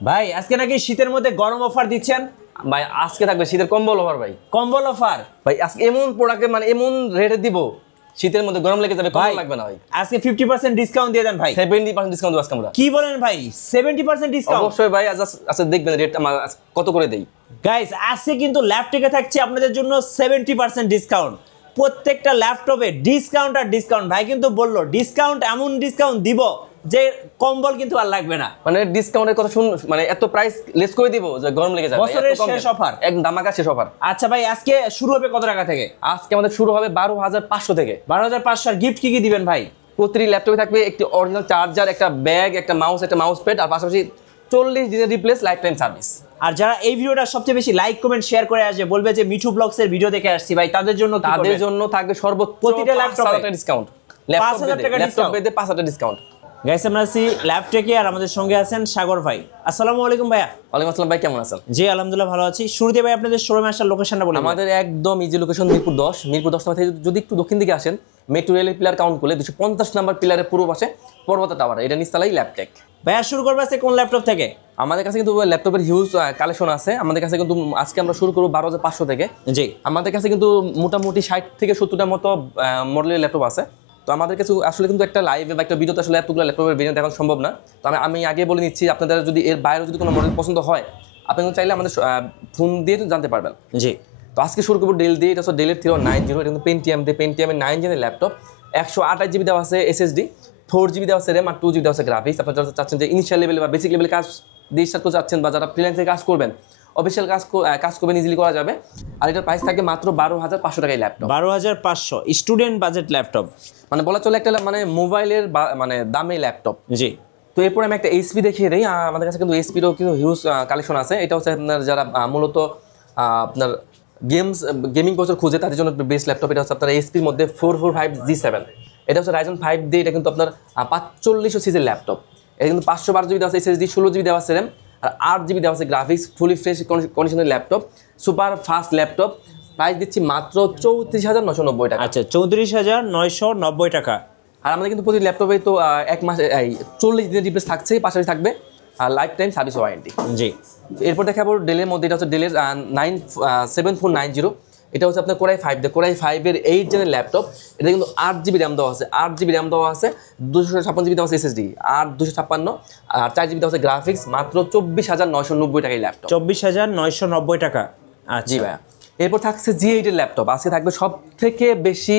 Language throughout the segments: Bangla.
ভাই আজকে নাকি শীতের মধ্যে গরম অফার দিচ্ছেন। ভাই আজকে থাকবে শীতের কম্বল অফার ভাই। কম্বল অফার ভাই আজকে এমন প্রোডাক্টে মানে এমন রেটে দিব, শীতের মধ্যে গরম লেগে যাবে, কম্বল লাগবে না ভাই। আজকে 50% ডিসকাউন্ট দিয়ে দেন ভাই। 70% ডিসকাউন্ট দিব আজকে আমরা। কি বলেন ভাই, 70% ডিসকাউন্ট? অবশ্যই ভাই, আচ্ছা দেখবেন রেট আমরা কত করে দেই। গাইস আজকে কিন্তু ল্যাপটপে থাকছে আপনাদের জন্য 70% ডিসকাউন্ট। প্রত্যেকটা ল্যাপটপে ডিসকাউন্ট আর ডিসকাউন্ট। ভাই কিন্তু বললো ডিসকাউন্ট, এমন ডিসকাউন্ট দিব যে কম্বল কিন্তু আর লাগবে না। মানে ডিসকাউন্টের কথা শুন, মানে এত প্রাইস লেস করে দিব যে গরম লেগে যাবে। বছরের শেষ অফার, একদম ধামাকা শেষ অফার। আচ্ছা ভাই আজকে শুরু হবে কত টাকা থেকে? আজকে আমাদের শুরু হবে 12,500 থেকে। 12,500। আর গিফট কি কি দিবেন ভাই? প্রতিটি ল্যাপটপে থাকবে একটি অরিজিনাল চার্জার, একটা ব্যাগ, একটা মাউস প্যাড, আর পাশাপাশি 40 দিনের রিপ্লেস লাইফ টাইম সার্ভিস। আর যারা এই ভিডিওটা সবচেয়ে বেশি লাইক কমেন্ট শেয়ার করে আসবে, বলবে যে মিঠু ব্লগস এর ভিডিও দেখে আসছি ভাই, তাদের জন্য থাকবে সর্বোচ্চ প্রতিটা ল্যাপটপে ডিসকাউন্ট। 5,000 টাকা ল্যাপটপ বেদে 5,000 ডিসকাউন্ট। গাইস আমরা আছি ল্যাপটেকে, আর আমাদের সঙ্গে আছেন সাগর ভাই। আসসালামু আলাইকুম ভাইয়া। ওয়ালাইকুম আসসালাম ভাই, কেমন আছেন? জি আলহামদুলিল্লাহ ভালো আছি। শুরুতে ভাই আপনাদের শোরুমে আসার লোকেশনটা বলুন। আমাদের একদম ইজি লোকেশন মিরপুর 10 থেকে যদি একটু দক্ষিণ দিকে আসেন, মেট্রো রেলের পিলার কাউন্ট করলে 250 নাম্বার পিলারের পূর্ব পাশে পর্বত টাওয়ার, এটা নিচতলাই ল্যাপটেক। ভাইয়া শুরু করবো আজকে কোন ল্যাপটপ থেকে? আমাদের কাছে কিন্তু ল্যাপটপের হিউজ কালেকশন আছে। আমাদের কাছে কিন্তু আজকে আমরা শুরু করবো 12,500 থেকে। জি, আমাদের কাছে কিন্তু মোটামুটি 60 থেকে 70টার মতো মডেলের ল্যাপটপ আছে। তো আমাদের কাছে আসলে কিন্তু একটা লাইভে বা একটা ভিডিওতে আসলে এতগুলো ল্যাপটপের ভেরিয়েন্ট দেখানো সম্ভব না। তো আমি আগে বলে নিচ্ছি, আপনাদের যদি এর বাইরে যদি কোনো মডেল পছন্দ হয়, আপনি কিন্তু চাইলে আমাদের ফোন দিয়ে জানতে পারবেন। জি, তো আজকে শুরু করবো ডেল দিয়ে। এটা হচ্ছে ডেলের 3090, এটা কিন্তু পেন্টিয়ামের 9 জেনের ল্যাপটপ। 128 GB দেওয়া আছে SSD, 4 GB দেওয়া আছে র্যাম, আর 2 GB দেওয়া আছে গ্রাফিক্স। আপনারা যারা চাচ্ছেন যে ইনিশিয়াল লেভেলে বা বেসিক লেভেলে কাজ দিয়ে স্টার্ট করতে চাচ্ছেন, বা যারা ফ্রিল্যান্সে কাজ করবেন, অফিসিয়াল কাজ করবেন, ইজিলি করা যাবে। আর এটার প্রাইস থাকে মাত্র 12,500 টাকায় ল্যাপটপ। 12,500 স্টুডেন্ট বাজেট ল্যাপটপ, মানে বলা চলে একটা মানে মোবাইলের মানে দামে ল্যাপটপ। জি। তো এরপর আমি একটা এইচপি দেখিয়ে দিই। আমাদের কাছে কিন্তু এইচপিরও কিন্তু হিউজ কালেকশন আছে। এটা হচ্ছে আপনার যারা মূলত আপনার গেমিং প্রসেসর খুঁজে, তাদের জন্য বেস্ট ল্যাপটপ। এটা হচ্ছে আপনার এইচপির মধ্যে 445G7। এটা হচ্ছে Ryzen 5 দিয়ে, এটা কিন্তু আপনার 4500 সিরিজের ল্যাপটপ। এটা কিন্তু 512 GB দেওয়া আছে SSD, 16 GB দেওয়া আছে র্যাম, আর 8 GB দেওয়া আছে গ্রাফিক্স। ফুলি ফ্রেশ কন্ডিশনের laptop, super fast laptop. Price দিচ্ছি মাত্র 34,990 টাকা। আচ্ছা, 34,990 টাকা। আর আমাদের কিন্তু প্রতি ল্যাপটপে তো 1 মাস 40 দিনের রিপ্লেস থাকছেই, পাশাপাশি থাকবে আর লাইফ টাইম সার্ভিস ওয়ারেন্টি। জি। এরপর দেখাবো ডেলের মধ্যে। এটা হচ্ছে ডেলের 7490। এটা হচ্ছে আপনার কোরাই 5 এর 8 জেনের ল্যাপটপ। এটা কিন্তু 8 GB র্যাম দেওয়া আছে, 8 GB র্যাম দেওয়া আছে, 256 GB দেওয়া আছে SSD, আর 256 আর 4 GB দেওয়া আছে গ্রাফিক্স। মাত্র 24,990 টাকায় ল্যাপটপ। 24,990 টাকা। জি ভাইয়া। এরপর থাকছে G8 এর ল্যাপটপ। আজকে থাকবে সব থেকে বেশি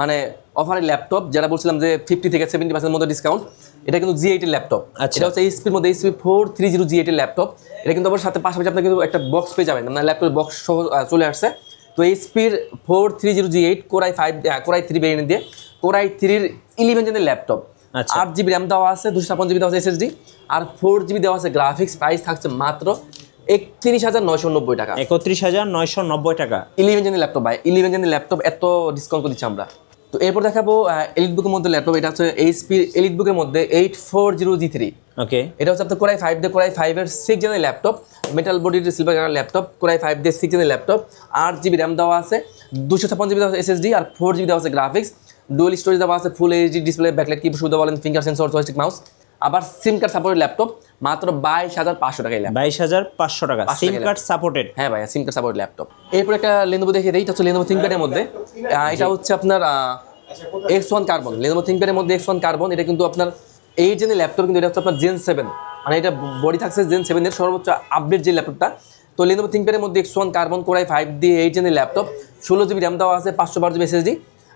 মানে অফারের ল্যাপটপ, যারা বলছিলাম যে 50 থেকে 70% মতো ডিসকাউন্ট। এটা কিন্তু G8 এর ল্যাপটপ। এটা হচ্ছে এইচপির মধ্যে HP 430 G8 এর ল্যাপটপ। এটা কিন্তু আবার সাথে পাশাপাশি আপনার কিন্তু একটা বক্স পেয়ে যাবেন, মানে ল্যাপটপের বক্স সহ চলে আসছে। তো এইচপির 430 G8 কোরাই 3 ভেরিয়েন্ট দিয়ে, কোরাই 3 11 জেনের ল্যাপটপ। 8 GB র্যাম দেওয়া আছে, 256 GB দেওয়া আছে SSD, আর 4 GB দেওয়া আছে গ্রাফিক্স। প্রাইস থাকছে মাত্র 31,990 টাকা। 31,990 টাকা 11 জেনের ল্যাপটপ ভাই, 11 জেনের ল্যাপটপ এত ডিসকাউন্ট করে দিচ্ছি আমরা। তো এরপর দেখাবো এলিটবুকের মধ্যে ল্যাপটপ। এটা হচ্ছে এইচপি এলিটবুকের মধ্যে 840G3। ওকে। এটা হচ্ছে আপনার কোরাই 5 এর 6 জেনের ল্যাপটপ, মেটাল বডির সিলভার কালার ল্যাপটপ। কোরাই 5 দিয়ে 6 জেনের ল্যাপটপ, 8 GB র্যাম দেওয়া আছে, 256 GB দেওয়া আছে SSD, আর 4 GB দেওয়া আছে গ্রাফিক্স। ডুয়াল স্টোরেজ দেওয়া আছে, ফুল এইচডি ডিসপ্লে, ব্যাকলাইট, কি সুবিধা বলেন, ফিঙ্গার সেন্সর, জয়স্টিক মাউস, আবার সিম কার্ড সাপোর্টেড ল্যাপটপ। মাত্র 22,500 টাকায় ল্যাপটপ। 22,500 টাকা সিম কার্ড সাপোর্টেড। হ্যাঁ ভাই, সিম কার্ড সাপোর্টেড ল্যাপটপ। এরপর একটা লেনোভো দেখে দিই। এটা হচ্ছে লেনোভো থিংকপ্যাডের মধ্যে। এটা হচ্ছে আপনার X1 কার্বন। লেনোভো থিংকপ্যাডের মধ্যে X1 কার্বন। এটা কিন্তু আপনার 8 জেনের ল্যাপটপ, কিন্তু এটা হচ্ছে আপনার Gen 7, মানে এটা বডি থাকছে Gen 7 এর সর্বোচ্চ আপডেট যে ল্যাপটপটা। তো লেনোভো থিংকপ্যাডের মধ্যে X1 কার্বন, কোরাই 5 দিয়ে 8 জেনের ল্যাপটপ, 16 GB র্যাম দেওয়া আছে, 512 GB SSD,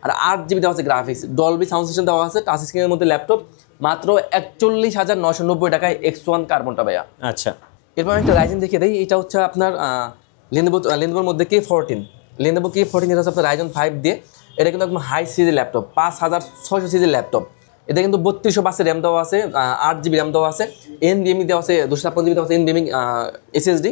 আর 8 GB দেওয়া আছে গ্রাফিক্স। ডলবি সাউন্ড সিস্টেম দেওয়া আছে, টাচ স্ক্রিনের মধ্যে ল্যাপটপ। মাত্র 41,990 টাকায় X1 কার্বনটা ভাইয়া। আচ্ছা। এরপর একটা রাইজেন দেখিয়ে দেয়। এটা হচ্ছে আপনার লেনোভোর মধ্যে K14। লেনোভো K14 এটা হচ্ছে আপনার Ryzen 5 দিয়ে। এটা কিন্তু একদম হাই সিরিজের ল্যাপটপ, 5600 সিরিজের ল্যাপটপ। এটা কিন্তু 3200 র্যাম দেওয়া আছে, 8 GB র্যাম দেওয়া আছে, NVMe দেওয়া আছে, 256 GB দেওয়া আছে NVMe SSD,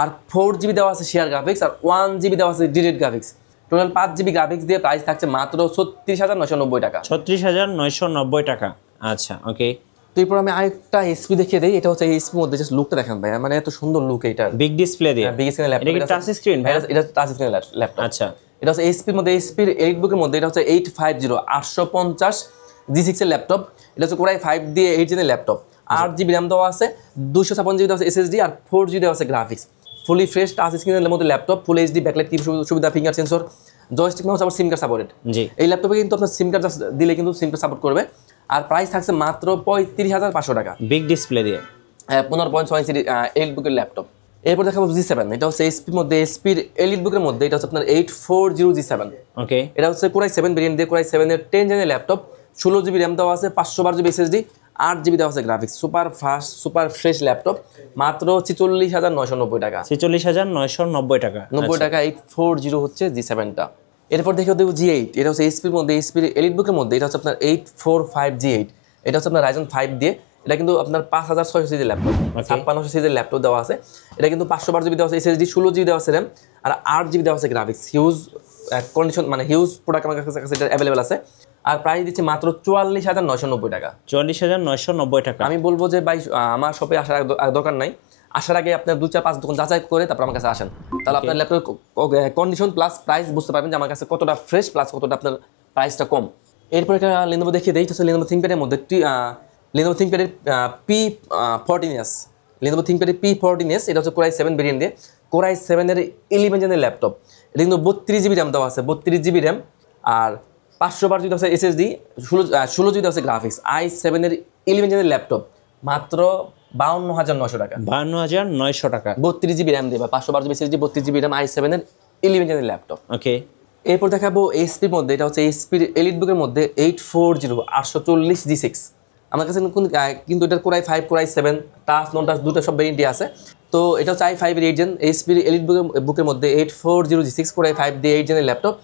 আর 4 GB দেওয়া আছে শেয়ার গ্রাফিক্স, আর 1 GB দেওয়া আছে direct graphics. Total 5 GB graphics দিয়ে প্রাইস থাকছে মাত্র 36,990 টাকা। 36,990 টাকা। আচ্ছা, ওকে। তো এরপর আমি আরেকটা এইচপি দেখিয়ে দিই। এটা হচ্ছে এইচপির মধ্যে জাস্ট লুকটা দেখেন ভাই, মানে এত সুন্দর লুক এইটার, বিগ ডিসপ্লে দিয়ে। Big screen laptop. এটা কি টাচ স্ক্রিন ভাই? এটা টাচ স্ক্রিন ল্যাপটপ। আচ্ছা। এটা হচ্ছে এইচপির মধ্যে এইচপির এলিটবুকের মধ্যে। এটা হচ্ছে 850 850 G6 এর ল্যাপটপ। এটা হচ্ছে কোরাই 5 দিয়ে 8 জেনের ল্যাপটপ। 8 GB র্যাম দেওয়া আছে, 256 GB দেওয়া আছে SSD, আর 4 GB দেওয়া আছে গ্রাফিক্স। ফুলি ফ্রেশ টাচ স্ক্রিনের মধ্যে ল্যাপটপ, ফুল HD ব্যাকলাইট কি সুবিধা, ফিঙ্গার সেন্সর, জয়স্টিক মাউস, আবার সিম কার্ড সাপোর্টেড। জি এই ল্যাপটপে কিন্তু আপনার সিম কার্ড দিলে কিন্তু সিম কার্ড সাপোর্ট করবে। আর প্রাইস থাকছে মাত্র 35,500 টাকা, বিগ ডিসপ্লে দিয়ে। 15.6 ইঞ্চি এলিট বুকের ল্যাপটপ। এরপর দেখাবো G7, এটা হচ্ছে এসপির মধ্যে, এসপির এলিট বুকের মধ্যে, এটা হচ্ছে আপনার 840G7। ওকে এটা হচ্ছে কোরাই 7 ভেরিয়েন্ট দিয়ে, কোরাই 7 এর 10 জেনের ল্যাপটপ, 16 GB র্যাম দেওয়া আছে, 512 GB SSD, 8 GB দেওয়া আছে graphics. Super fast super fresh laptop, মাত্র 46,990 টাকা। 46,990 টাকা। 90 টাকা 840 হচ্ছে G7টা। এরপর দেখে দেবো G8, এটা হচ্ছে এসপির মধ্যে, এসপির এলিট বুকের মধ্যে, এটা হচ্ছে আপনার 845G8। এটা হচ্ছে আপনার Ryzen 5 দিয়ে, এটা কিন্তু আপনার 5600 সিরিজের ল্যাপটপ, 5600 সিরিজের ল্যাপটপ দেওয়া আছে। এটা কিন্তু 512 GB দেওয়া আছে SSD, 16 GB দেওয়া আছে র্যাম, আর 8 GB দেওয়া আছে গ্রাফিক্স। হিউজ কন্ডিশন, মানে হিউজ প্রোডাক্ট আমার কাছে এটা অ্যাভেলেবেল আছে। আর প্রাইস দিচ্ছে মাত্র 44,990 টাকা। 44,990 টাকা। আমি বলবো যে ভাই আমার শপে আসার দরকার নাই, আসার আগে আপনার 2-4-5 দোকান যাচাই করে তারপর আমার কাছে আসেন, তাহলে আপনার ল্যাপটপ কন্ডিশন প্লাস প্রাইস বুঝতে পারবেন যে আমার কাছে কতটা ফ্রেশ প্লাস কতটা আপনার প্রাইসটা কম। এরপর একটা Lenovo দেখিয়ে দেই, হচ্ছে Lenovo ThinkPad এর মধ্যে, Lenovo ThinkPad এর P14s, Lenovo ThinkPad এর P14s। এটা হচ্ছে কোরাই 7 ভেরিয়েন্ট দিয়ে, কোরাই 7 এর 11 জেনের ল্যাপটপ। এটা কিন্তু 32 GB র্যাম দেওয়া আছে, 32 GB র্যাম, আর 512 GB আছে SSD, 16 GB আছে গ্রাফিক্স। i7 এর 11 জেনের ল্যাপটপ, মাত্র 52,900 টাকা। 52,900 টাকা। 32 GB র্যাম দিয়ে বা 512 GB SSD, 32 GB RAM, i7 এর 11 জেনের ল্যাপটপ। ওকে এরপর দেখাবো এইচপির মধ্যে, এটা হচ্ছে এইচপির এলিট বুকের মধ্যে 840 আমার কাছে কিন্তু এটার কোরাই 5 কোরাই 7 টাচ নন টাচ দুটো সব ভেরিয়েন্টই আছে। তো এটা হচ্ছে i5 এর 8 জেন, এইচপির এলিট বুকের মধ্যে 840G6 কোরাই 5 দিয়ে 8 জেনের ল্যাপটপ,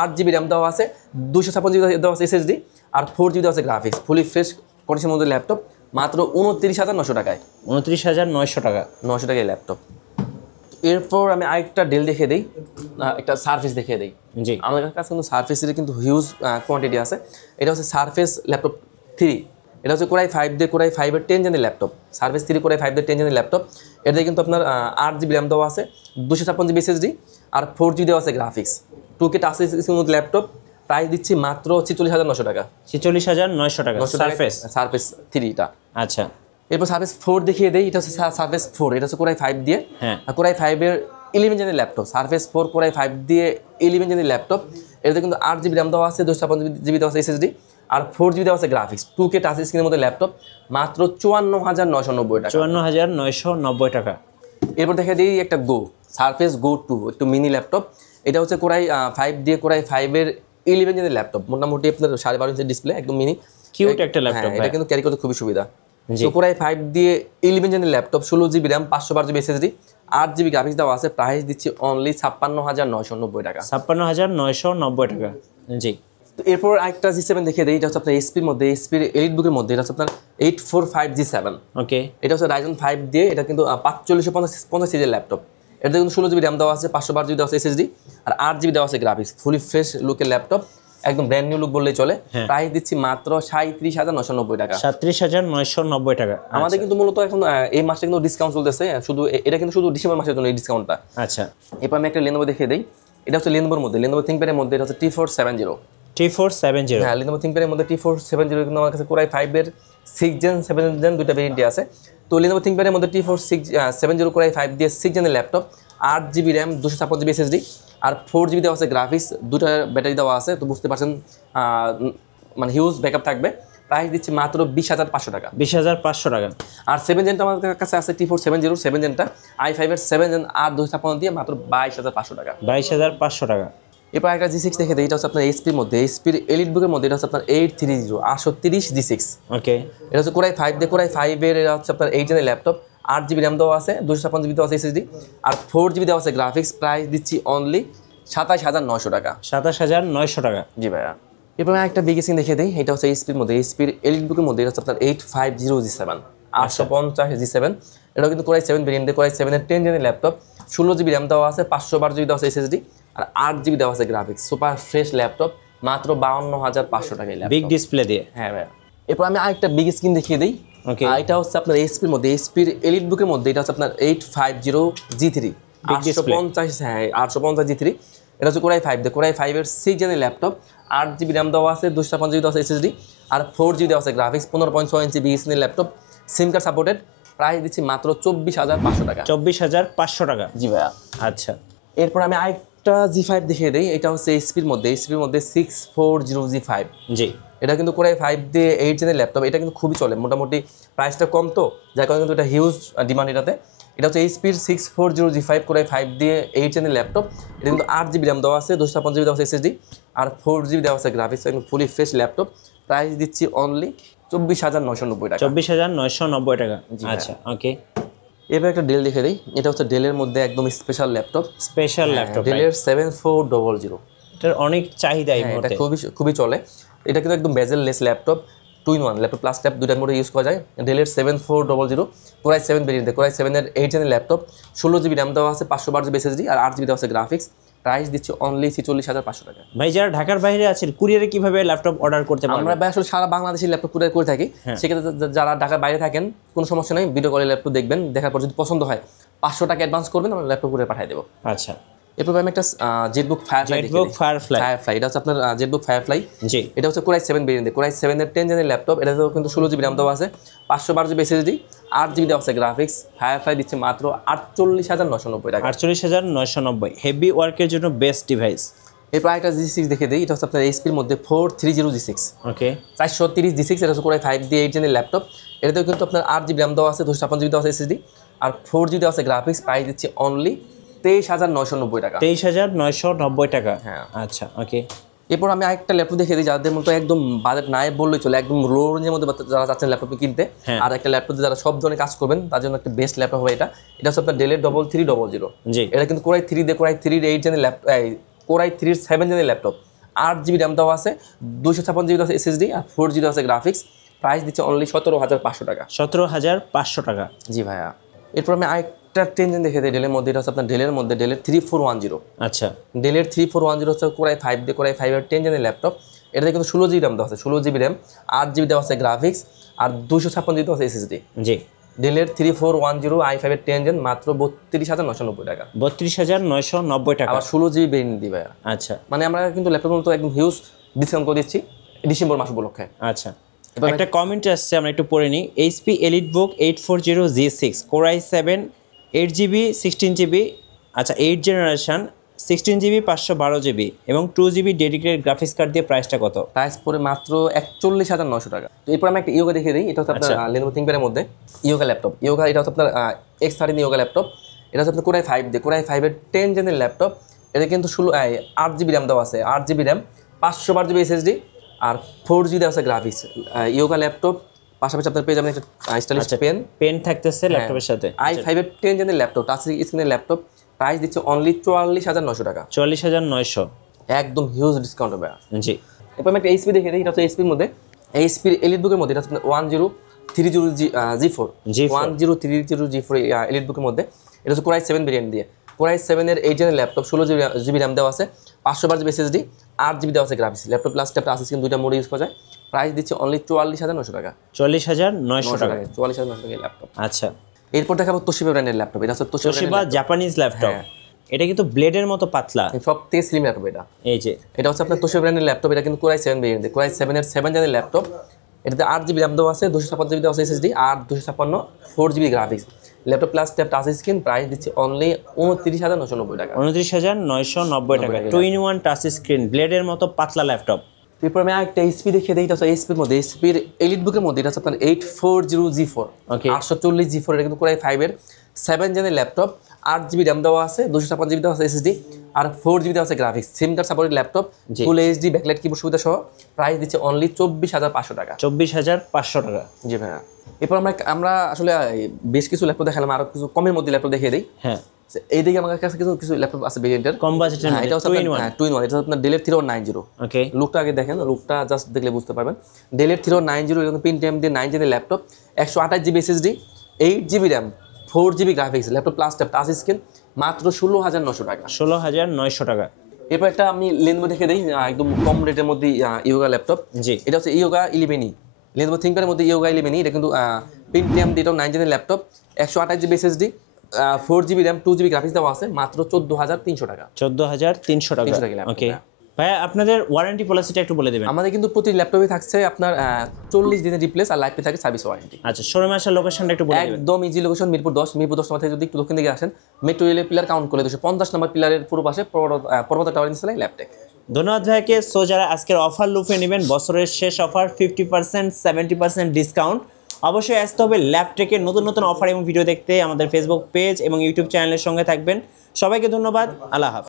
8 GB র্যাম দেওয়া আছে, 256 GB দেওয়া আছে SSD, আর 4 GB দেওয়া আছে গ্রাফিক্স। ফুলি ফ্রেশ কন্ডিশনের মধ্যে ল্যাপটপ, মাত্র 29,900 টাকায়। 29,900 টাকা। 900 টাকায় ল্যাপটপ। এরপর আমি আরেকটা ডেল দেখিয়ে দিই, একটা সারফেস দেখিয়ে দিই। জি আমাদের কাছে কিন্তু সারফেসের কিন্তু হিউজ কোয়ান্টিটি আছে। এটা হচ্ছে সারফেস ল্যাপটপ 3, এটা হচ্ছে কোরাই 5 দিয়ে, কোরাই 5 এর 10 জেনের ল্যাপটপ, সারফেস 3 কোরাই 5 দিয়ে 10 জেনের ল্যাপটপ। এটাতে কিন্তু আপনার 8 GB র্যাম দেওয়া আছে, 256 GB SSD, আর 4 GB দেওয়া আছে graphics. 2K touch screen laptop, price দিচ্ছি মাত্র 46,900 টাকা। 46,900 টাকা সারফেস 3টা। আচ্ছা এরপর সারফেস 4 দেখিয়ে দেই, এটা হচ্ছে সারফেস 4, এটা হচ্ছে কোরাই 5 দিয়ে, হ্যাঁ কোরাই 5 এর 11 জেনের ল্যাপটপ, সারফেস 4 কোরাই 5 দিয়ে 11 জেনের ল্যাপটপ। এটাতে কিন্তু 8 GB র্যাম দেওয়া আছে, 256 GB দেওয়া আছে SSD, আর 4 GB দেওয়া আছে গ্রাফিক্স। 2K টাচ স্ক্রিনের মধ্যে ল্যাপটপ, মাত্র 54,990 টাকা। 54,990 টাকা। এরপর দেখা দিই একটা সারফেস গো 2, একটু মিনি ল্যাপটপ। এটা হচ্ছে কোরাই 5 দিয়ে, কোরাই 5 এর 11 জেনের ল্যাপটপ, মোটামুটি আপনার 12.5 ইঞ্চি ডিসপ্লে, একদম মিনি, কিউট একটা ল্যাপটপ। এটা কিন্তু ক্যারি করতে খুবই সুবিধা। কোরাই 5 দিয়ে 11 জেনের laptop, 16 GB RAM, 512 GB SSD, 8 GB graphics দেওয়া আছে। প্রাইস দিচ্ছি অনলি 56,990 টাকা। 56,990 টাকা। জি তো এরপর আরেকটা G7 দেখিয়ে দেই, এটা হচ্ছে আপনার এসপির মধ্যে, এসপির এলিট বুকের মধ্যে, এটা হচ্ছে আপনার 845G7। ওকে এটা হচ্ছে Ryzen 5 দিয়ে, এটা কিন্তু 4550 সিরিজের ল্যাপটপ। এটাতে কিন্তু 16 GB র্যাম দেওয়া আছে, 512 GB দেওয়া আছে SSD, আর 8 GB দেওয়া আছে গ্রাফিক্স। ফুলি ফ্রেশ লুকের ল্যাপটপ, একদম ব্র্যান্ড নিউ লুক বললেই চলে। প্রাইস দিচ্ছি মাত্র 37,990 টাকা। 37,990 টাকা। আমাদের কিন্তু মূলত এখন এই মাসে কিন্তু ডিসকাউন্ট চলতেছে, শুধু এটা কিন্তু শুধু ডিসেম্বর মাসের জন্য এই ডিসকাউন্টটা। আচ্ছা এরপর আমি একটা Lenovo দেখিয়ে দিই, এটা হচ্ছে Lenovoর মধ্যে, Lenovo ThinkPad এর মধ্যে, এটা হচ্ছে T470। T470 হ্যাঁ, Lenovo ThinkPad এর মধ্যে T470 কিন্তু আমার কাছে কোরাই 5 এর 6 জেন 7 জেন দুইটা ভেরিয়েন্টই আছে। তো Lenovo ThinkPad এর মধ্যে T470 কোরাই 5 দিয়ে 6 জেনের laptop, 8 GB RAM, 256 GB SSD, আর 4 GB দেওয়া আছে গ্রাফিক্স, দুটো ব্যাটারি দেওয়া আছে। তো বুঝতে পারছেন মানে হিউজ ব্যাকআপ থাকবে। প্রাইস দিচ্ছি মাত্র 20,500 টাকা। 20,500 টাকা। আর 7 জেনটা আমার কাছে আছে T470 7 জেনটা, i5 এর 7 জেন আর 256 দিয়ে মাত্র 22,500 টাকা। 22,500 টাকা। এরপর একটা G6 দেখে দিই, এটা হচ্ছে আপনার এইচপির মধ্যে, এইচপির এলিট বুকের মধ্যে, এটা হচ্ছে আপনার 830G6। ওকে এটা হচ্ছে কোরাই 5 দিয়ে, কোরাই 5 এর, এটা হচ্ছে আপনার 8 জেনের ল্যাপটপ, 8 GB র্যাম দেওয়া আছে, 256 GB দেওয়া আছে SSD, আর 4 GB দেওয়া আছে গ্রাফিক্স। প্রাইস দিচ্ছি অনলি 27,900 টাকা। 27,900 টাকা। জি ভাইয়া। এরপর আমি একটা বিগ স্ক্রিন দেখিয়ে দিই, এটা হচ্ছে এইচপির মধ্যে, এইচপির এলিট বুকের মধ্যে, এটা হচ্ছে আপনার 850G7, 850G7। এটা কিন্তু কোরাই 7 ভেরিয়েন্ট দিয়ে, কোরাই 7 এর 10 জেনের ল্যাপটপ, 16 GB র্যাম দেওয়া আছে, 512 GB দেওয়া আছে SSD, আর 8 GB দেওয়া আছে গ্রাফিক্স। সুপার ফ্রেশ ল্যাপটপ, মাত্র 52,500 টাকায় ল্যাপটপ, বিগ ডিসপ্লে দিয়ে। হ্যাঁ ভাইয়া। এরপর আমি আরেকটা বিগ স্ক্রিন দেখিয়ে দিই, ওকে এটা হচ্ছে আপনার এইচপির মধ্যে, এইচপির এলিট বুকের মধ্যে, এটা হচ্ছে আপনার 850G3, 850, হ্যাঁ 850G3। এটা হচ্ছে কোরাই 5 দিয়ে, কোরাই 5 এর 6 জেনের ল্যাপটপ, 8 GB র্যাম দেওয়া আছে, 256 GB দেওয়া আছে SSD, আর 4 GB দেওয়া আছে গ্রাফিক্স। 15.6 ইঞ্চি বিগ স্ক্রিনের ল্যাপটপ, সিম কার্ড সাপোর্টেড, প্রাইস দিচ্ছি মাত্র 24,500 টাকা। 24,500 টাকা। জি ভাইয়া। আচ্ছা, এরপর আমি আরেকটা G5 দেখিয়ে দিই। এটা হচ্ছে এইচপির মধ্যে 640G5। জি। এটা কিন্তু কোরাই 5 দিয়ে 8 জেনের ল্যাপটপ, এটা কিন্তু খুবই চলে, মোটামুটি প্রাইসটা কম তো যার কারণে কিন্তু এটা হিউজ ডিমান্ড এটাতে। এটা হচ্ছে এইচপির 640G5 কোরাই 5 দিয়ে 8 জেনের ল্যাপটপ। এটা কিন্তু 8GB র্যাম দেওয়া আছে, 256GB দেওয়া আছে এসএসডি, আর 4GB দেওয়া আছে গ্রাফিক্স, একদম ফুলি ফ্রেশ ল্যাপটপ। প্রাইস দিচ্ছি অনলি 24,990 টাকা। 24,990 টাকা। আচ্ছা, ওকে। এবার একটা ডেল দেখে দিই। এটা হচ্ছে ডেলের মধ্যে একদম স্পেশাল ল্যাপটপ, স্পেশাল ল্যাপটপ, ডেলের 7400। এটার অনেক চাহিদা এই এটা মুহূর্তে। খুবই চলে। এটা কিন্তু একদম bezel less laptop, 2-in-1 laptop plus tab দুইটার মধ্যে ইউজ করা যায়। ডেলের 7400 কোরাই 7 ভেরিয়েন্টে, কোরাই 7-এর 8 জেনের ল্যাপটপ, 16GB র্যাম দেওয়া আছে, 512GB এসএসডি, আর 8GB দেওয়া আছে গ্রাফিক্স। প্রাইস দিচ্ছে অনলি 46,500 টাকা। ভাই যারা ঢাকার বাইরে আছেন কুরিয়ারে কিভাবে ল্যাপটপ অর্ডার করতে পারবেন? আমরা ভাই আসলে সারা বাংলাদেশে ল্যাপটপ কুরিয়ার করে থাকি। সেক্ষেত্রে যারা ঢাকার বাইরে থাকেন কোনো সমস্যা নেই, ভিডিও কলে ল্যাপটপ দেখবেন, দেখার পর যদি পছন্দ হয় 500 টাকা অ্যাডভান্স করবেন, আমরা ল্যাপটপ কুরিয়ার পাঠিয়ে দেবো। আচ্ছা, এরপর আমি একটা জেটবুক ফায়ারফ্লাই ফায়ারফ্লাই, এটা হচ্ছে আপনার জেটবুক ফায়ারফ্লাই। জি। এটা হচ্ছে কোরাই 7 ভেরিয়েন্টে, কোরাই 7-এর 10 জেনের ল্যাপটপ। এটাতেও কিন্তু 16GB র্যাম দেওয়া আছে, 512GB এসএসডি, 8GB দেওয়া আছে গ্রাফিক্স। ফায়ারফ্লাই দিচ্ছে মাত্র 48,990 টাকা। 48,990। হেভি ওয়ার্কের জন্য বেস্ট ডিভাইস। এরপর একটা G6 দেখে দিই। এটা হচ্ছে আপনার এইচপির মধ্যে 430G6, ওকে। 430G6। এটা হচ্ছে কোরাই 5 দিয়ে 8 জেনের ল্যাপটপ। এটাতেও কিন্তু আপনার 8GB র্যাম দেওয়া আছে, 256GB দেওয়া আছে এসএসডি, আর 4GB দেওয়া আছে গ্রাফিক্স। প্রাইস দিচ্ছে অনলি 23,990 টাকা। 23,990 টাকা। হ্যাঁ। আচ্ছা, ওকে। এরপর আমি আরেকটা ল্যাপটপ দেখে দিই যাদের মতো একদম বাজেট নাই বললেই চলে, একদম লো রেঞ্জের মধ্যে যারা চাচ্ছেন ল্যাপটপ কিনতে, আর একটা ল্যাপটপ যারা সব ধরনের কাজ করবেন তার জন্য একটা বেস্ট ল্যাপটপ হবে এটা। এটা হচ্ছে আপনার ডেলের 3300। জি। এটা কিন্তু কোরাই 3 দিয়ে কোরাই 3-এর 8 জেনের ল্যাপটপ, কোরাই 3-এর 7 জেনের ল্যাপটপ, 8GB র্যাম দেওয়া আছে, 256GB দেওয়া আছে এসএসডি, আর 4GB দেওয়া আছে গ্রাফিক্স। প্রাইস দিচ্ছে অনলি 17,500 টাকা। 17,500 টাকা। জি ভাইয়া। এরপর আমি আরেকটা টেনজেন দেখে দিই ডেলের মধ্যে। এটা হচ্ছে আপনার ডেলের মধ্যে ডেলের 3410। আচ্ছা, ডেলের 3410 হচ্ছে কোরাই 5 দিয়ে কোরাই 5-এর 10 জেনের ল্যাপটপ। এটাতে কিন্তু 16GB র্যাম দেওয়া আছে, 16GB র্যাম, 8GB দেওয়া আছে গ্রাফিক্স, আর 256GB দেওয়া আছে এসএসডি। জি। ডেলের 3410 i5-এর 10 জেন মাত্র 32,990 টাকা। 32,990 টাকা। আবার 16GB ভেরিয়েন্ট দিবে ভাইয়া। আচ্ছা, মানে আমরা কিন্তু ল্যাপটপের মতো একদম হিউজ ডিসকাউন্ট করে দিচ্ছি ডিসেম্বর মাস উপলক্ষে। আচ্ছা। একটা কমেন্ট আসছে, আমরা একটু পড়ে নিই। HP EliteBook 840G6 core i 7 8GB 16GB, আচ্ছা 8 জেনারেশন, 16GB 512GB এবং 2GB ডেডিকেটেড গ্রাফিক্স কার্ড দিয়ে প্রাইসটা কত? প্রাইস পড়ে মাত্র 41,900 টাকা। তো এরপর আমি একটা ইয়োগা দেখিয়ে দিই। এটা হচ্ছে আপনার লেনোভো থিংকপ্যাডের মধ্যে ইয়োগা ল্যাপটপ। ইয়োগা এটা হচ্ছে আপনার X13 ইয়োগা ল্যাপটপ। এটা হচ্ছে আপনার কোরাই 5 দিয়ে কোরাই 5-এর 10 জেনের ল্যাপটপ। এটা কিন্তু 8GB র্যাম দেওয়া আছে, 8GB র্যাম, 512GB এসএসডি, আর 4GB দেওয়া আছে গ্রাফিক্স। ইয়োগা ল্যাপটপ পাশাপাশি আপনার পেয়ে যাবেন একটা স্টাইলিশ পেন থাকতেছে ল্যাপটপের সাথে। i5-এর 10 জেনের ল্যাপটপ, টাচ স্ক্রিনের ল্যাপটপ। প্রাইস দিচ্ছে অনলি 44,900 টাকা। 44,900। একদম হিউজ ডিসকাউন্ট হবে। জি। এরপর আমি একটা এইচপি দেখে দিই। এটা হচ্ছে এইচপির মধ্যে এইচপির এলিটবুকের মধ্যে। এটা হচ্ছে 1030G4 1030G4 এলিটবুকের মধ্যে। এটা হচ্ছে কোরাই 7 ভেরিয়েন্ট দিয়ে কোরাই 7-এর 8 জেনের ল্যাপটপ, 16GB র্যাম দেওয়া আছে, 512GB এসএসডি, 8GB দেওয়া আছে graphics. Laptop plus tab touch screen দুইটা মোডে ইউজ করা যায়। প্রাইস দিচ্ছে অনলি 44,900 টাকা। 44,900 টাকা। 44,900 টাকা ল্যাপটপ। আচ্ছা। এরপর দেখাবো তোশিবা ব্র্যান্ডের ল্যাপটপ। এটা হচ্ছে তোশিবা জাপানিজ ল্যাপটপ। এটা কিন্তু ব্লেডের মতো পাতলা, সব থেকে স্লিম ল্যাপটপ এটা। এই যে এটা হচ্ছে আপনার তোশিবা ব্র্যান্ডের ল্যাপটপ। এটা কিন্তু কোরাই 7 ভেরিয়েন্ট, কোরাই 7-এর 7 জেনের ল্যাপটপ। এটাতে 8GB র্যাম দেওয়া আছে, 256GB দেওয়া আছে এসএসডি, আর 256 4GB graphics. Laptop plus tab touch screen. Price দিচ্ছে অনলি 29,990 টাকা। 29,990 টাকা। 2-in-1 টাচ স্ক্রিন ব্লেডের মতো পাতলা ল্যাপটপ। এরপর আমি একটা এইচপি দেখিয়ে দিই। এটা হচ্ছে এইচপির মধ্যে এইচপির এলিটবুকের মধ্যে। এটা হচ্ছে আপনার 840G4 840G4। এটা কিন্তু কোরাই 5-এর 7 জেনের ল্যাপটপ, 8GB র্যাম দেওয়া আছে, 256GB দেওয়া আছে এসএসডি, আর 4GB দেওয়া আছে গ্রাফিক্স। সিম card supported laptop, full HD backlight keyboard সুবিধা সহ। প্রাইস দিচ্ছে অনলি 24,500 টাকা। 24,500 টাকা। জি ভাইয়া। এরপর আমরা আসলে বেশ কিছু ল্যাপটপ দেখালাম, আরো কিছু কমের মধ্যে ল্যাপটপ দেখিয়ে দিই। হ্যাঁ, এইদিকে আমার কাছে কিছু ল্যাপটপ আছে ভেরিয়েন্টের কম বাজেটের মধ্যে। এটা হচ্ছে 2-in-1। এটা হচ্ছে আপনার ডেলের 3190। ওকে। লুকটা আগে দেখেন, লুকটা জাস্ট দেখলে বুঝতে পারবেন। ডেলের 3190 এটা কিন্তু Pentium দিয়ে 9 জেনের laptop, 128GB SSD, 8GB RAM, 4GB graphics. Laptop plus tab touch screen, মাত্র 16,900 টাকা। 16,900 টাকা। এরপর একটা আমি লেনোভো দেখে দিই, একদম কম রেটের মধ্যে ইয়োগা ল্যাপটপ। জি। এটা হচ্ছে ইয়োগা 11E। লেনোভো থিংকপ্যাডের মধ্যে ইয়োগা 11E। এটা কিন্তু Pentium দিয়ে 9 জেনের laptop, 128GB SSD, 4GB RAM, 2GB graphics দেওয়া আছে, মাত্র 14,300 টাকা। 14,300 টাকা। ওকে ভাইয়া আপনাদের ওয়ারেন্টি পলিসিটা একটু বলে দেবেন। আমাদের কিন্তু প্রতি ল্যাপটপে থাকছে আপনার 40 দিনের রিপ্লেস আর লাইফে থাকে সার্ভিস ওয়ারেন্টি। আচ্ছা, শোরুমে আসার লোকেশনটা একটু বলে দেবেন। একদম ইজি লোকেশন মিরপুর 10 নম্বর থেকে যদি একটু দক্ষিণ দিকে আসেন মেট্রো রেলের পিলার কাউন্ট করলে 250 নম্বর পিলারের পূর্ব পাশে পর্বতা টাওয়ার ইনসালে ল্যাপটেক। ধন্যবাদ ভাইয়াকে। সো যারা আজকের অফার লুফে নেবেন, বছরের শেষ অফার 50% 70% ডিসকাউন্ট, অবশ্যই আসতে হবে ল্যাপটেকের নতুন নতুন অফার এবং ভিডিও দেখতে আমাদের ফেসবুক পেজ এবং ইউটিউব চ্যানেলের সঙ্গে থাকবেন। সবাইকে ধন্যবাদ, আল্লাহ হাফেজ।